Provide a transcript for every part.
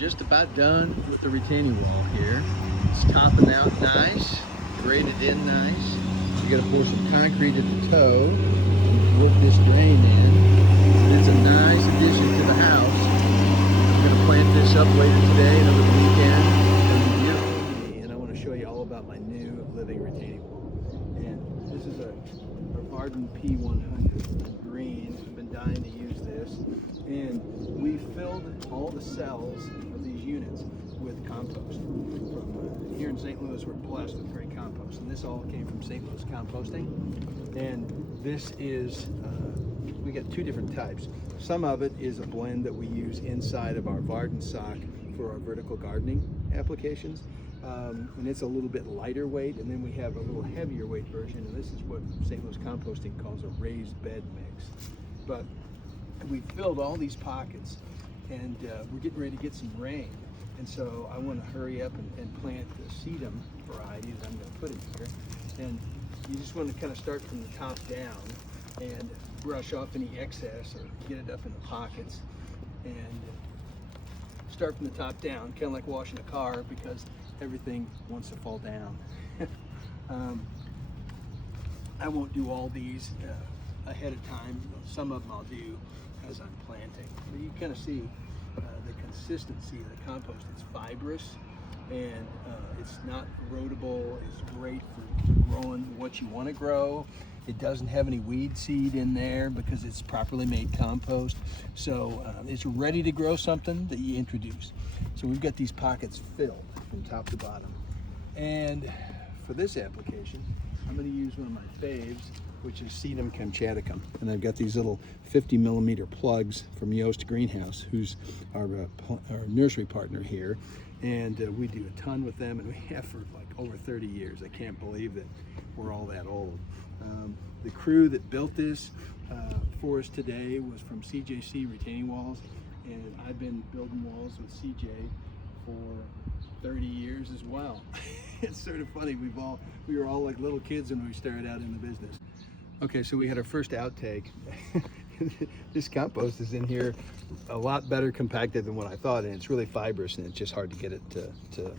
just about done with the retaining wall here. It's topping out nice, graded in nice. You gotta pour some concrete at the toe and work this drain in. It's a nice addition to the house. I'm gonna plant this up later today and over the weekend. It'll be beautiful. And I want to show you all about my new living retaining wall. And this is a Vardon P100 green. I've been dying to use this. And we filled all the cells of these units with compost. From here in St. Louis, we're blessed with great compost, and this all came from St. Louis Composting. And this is, we got two different types. Some of it is a blend that we use inside of our Vardon sock for our vertical gardening applications. And it's a little bit lighter weight, and then we have a little heavier weight version, and this is what St. Louis Composting calls a raised bed mix. But we filled all these pockets, and we're getting ready to get some rain, and so I want to hurry up and plant the sedum variety that I'm going to put in here. And you just want to kind of start from the top down and brush off any excess or get it up in the pockets, and start from the top down, kind of like washing a car, because everything wants to fall down. I won't do all these ahead of time. Some of them I'll do as I'm planting. But you kind of see the consistency of the compost. It's fibrous, and it's not erodible. It's great for growing what you want to grow. It doesn't have any weed seed in there because it's properly made compost. So it's ready to grow something that you introduce. So we've got these pockets filled from top to bottom. And for this application, I'm going to use one of my faves, which is Sedum Kamchaticum. And I've got these little 50 millimeter plugs from Yost Greenhouse, who's our nursery partner here. And we do a ton with them, and we have for like over 30 years. I can't believe that we're all that old. The crew that built this for us today was from CJC Retaining Walls, and I've been building walls with CJ for 30 years as well. It's sort of funny, we were all like little kids when we started out in the business. Okay, so we had our first outtake. This compost is in here a lot better compacted than what I thought, and it's really fibrous, and it's just hard to get it to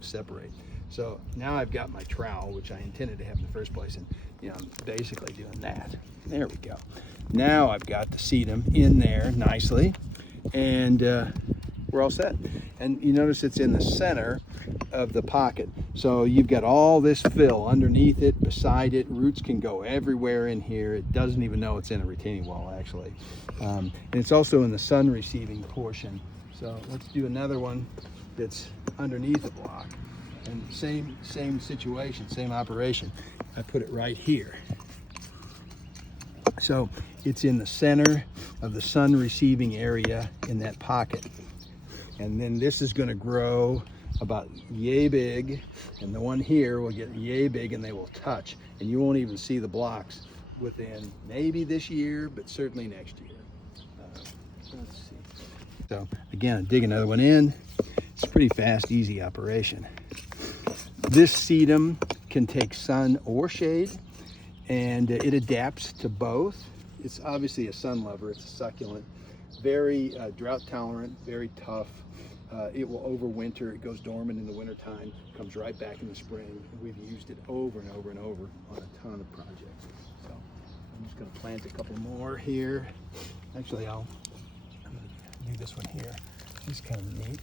separate. So now I've got my trowel, which I intended to have in the first place, and I'm basically doing that. There we go. Now I've got the sedum in there nicely, and we're all set. And you notice it's in the center of the pocket. So you've got all this fill underneath it, beside it. Roots can go everywhere in here. It doesn't even know it's in a retaining wall, actually. And it's also in the sun receiving portion. So let's do another one that's underneath the block. And same situation, same operation. I put it right here. So it's in the center of the sun receiving area in that pocket. And then this is going to grow about yay big, and the one here will get yay big, and they will touch, and you won't even see the blocks within maybe this year, but certainly next year. Let's see. So again, dig another one in. It's a pretty fast, easy operation. This sedum can take sun or shade, and it adapts to both. It's obviously a sun lover. It's a succulent, very drought tolerant, very tough. It will overwinter. It goes dormant in the wintertime, comes right back in the spring. We've used it over and over and over on a ton of projects. So I'm just going to plant a couple more here. Actually, I'm going to do this one here. It's kind of neat.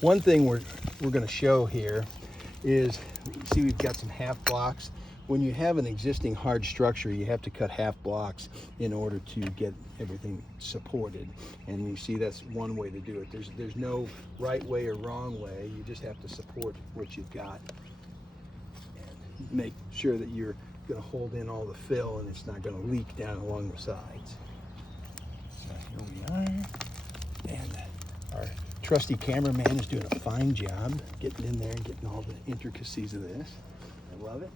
One thing we're going to show here is, see, we've got some half blocks. When you have an existing hard structure, you have to cut half blocks in order to get everything supported. And you see, that's one way to do it. There's no right way or wrong way. You just have to support what you've got and make sure that you're going to hold in all the fill and it's not going to leak down along the sides. So here we are, and our trusty cameraman is doing a fine job getting in there and getting all the intricacies of this. I love it.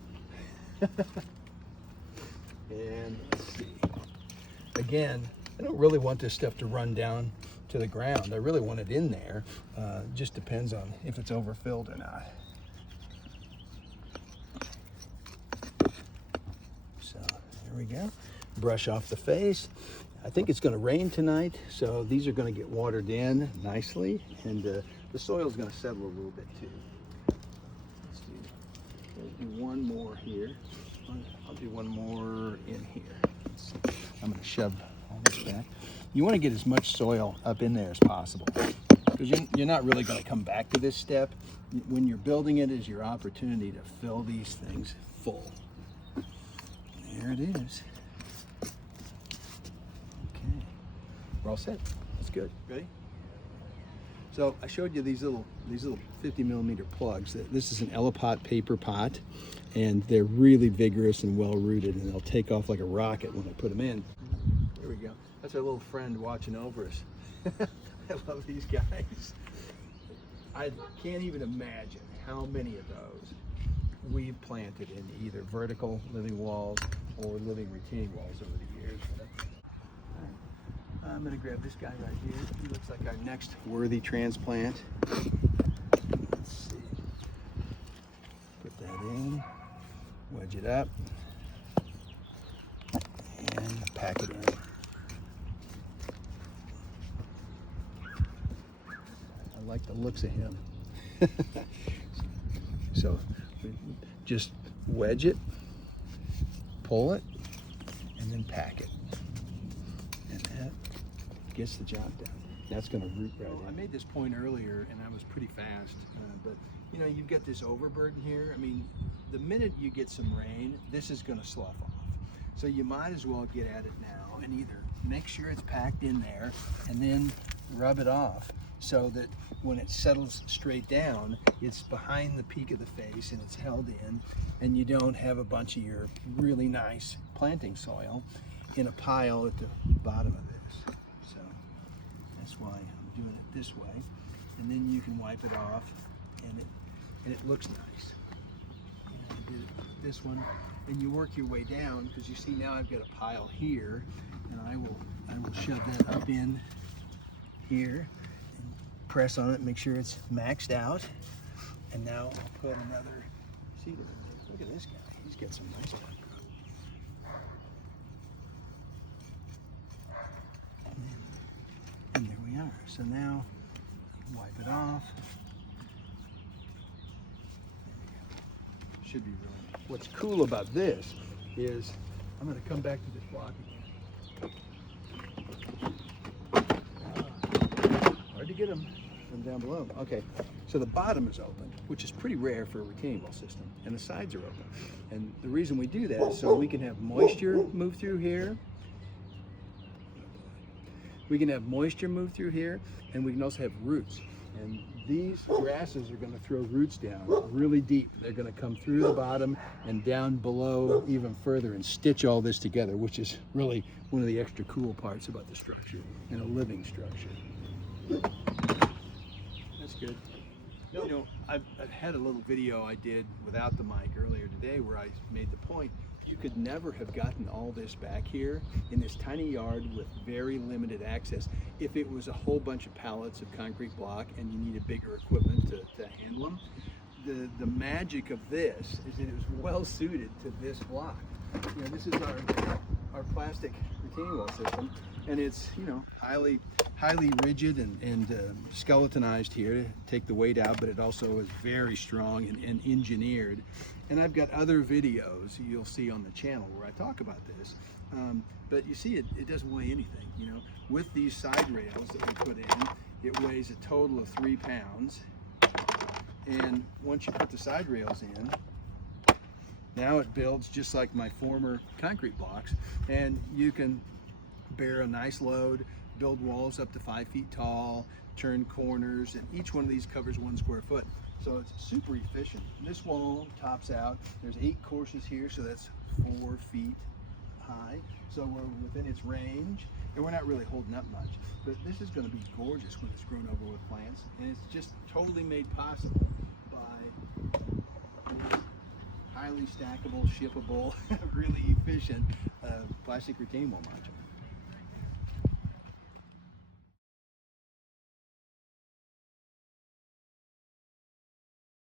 And let's see. Again, I don't really want this stuff to run down to the ground. I really want it in there. Just depends on if it's overfilled or not. So there we go. Brush off the face. I think it's going to rain tonight, so these are going to get watered in nicely, and the soil is going to settle a little bit too. Let's do one more here. I'll do one more in here. I'm going to shove all this back. You want to get as much soil up in there as possible, because you're not really going to come back to this step. When you're building it is your opportunity to fill these things full. There it is. Okay, we're all set. That's good. Ready? So I showed you these little 50 millimeter plugs. This is an Elipot paper pot, and they're really vigorous and well rooted, and they'll take off like a rocket when I put them in. There we go. That's our little friend watching over us. I love these guys. I can't even imagine how many of those we've planted in either vertical living walls or living retaining walls over the years. I'm going to grab this guy right here. He looks like our next worthy transplant. Let's see. Put that in, wedge it up, and pack it in. I like the looks of him. So just wedge it, pull it, and then pack it. And that gets the job done. That's going to root right in. I made this point earlier, and I was pretty fast, but you know, you've got this overburden here. I mean, the minute you get some rain, this is going to slough off. So you might as well get at it now and either make sure it's packed in there and then rub it off, so that when it settles straight down, it's behind the peak of the face and it's held in, and you don't have a bunch of your really nice planting soil in a pile at the bottom of this. So that's why I'm doing it this way, and then you can wipe it off, and it looks nice. And I did this one, and you work your way down, because you see now I've got a pile here, and I will shove that up in here, and press on it, make sure it's maxed out, and now I'll put another seed in it. Look at this guy, he's got some nice stuff. And there we are. So now wipe it off. Should be really nice. What's cool about this is I'm going to come back to this block again. Hard to get them from down below. Okay, so the bottom is open, which is pretty rare for a retaining wall system, and the sides are open. And the reason we do that is so we can have moisture move through here. We can have moisture move through here, and we can also have roots. And these grasses are going to throw roots down really deep. They're going to come through the bottom and down below even further and stitch all this together, which is really one of the extra cool parts about the structure and a living structure. That's good. You know, I've had a little video I did without the mic earlier today where I made the point, you could never have gotten all this back here in this tiny yard with very limited access if it was a whole bunch of pallets of concrete block and you needed bigger equipment to handle them. The magic of this is that it was well suited to this block. You know, this is our plastic retaining wall system, and it's, you know, highly rigid and skeletonized here to take the weight out, but it also is very strong and engineered. And I've got other videos you'll see on the channel where I talk about this, but you see it doesn't weigh anything. You know, with these side rails that we put in, it weighs a total of 3 pounds, and once you put the side rails in, now it builds just like my former concrete blocks, and you can bear a nice load, build walls up to 5 feet tall, turn corners, and each one of these covers 1 square foot. So it's super efficient. This wall tops out. There's 8 courses here, so that's 4 feet high. So we're within its range, and we're not really holding up much. But this is going to be gorgeous when it's grown over with plants, and it's just totally made possible by these highly stackable, shippable, really efficient plastic retaining wall modules.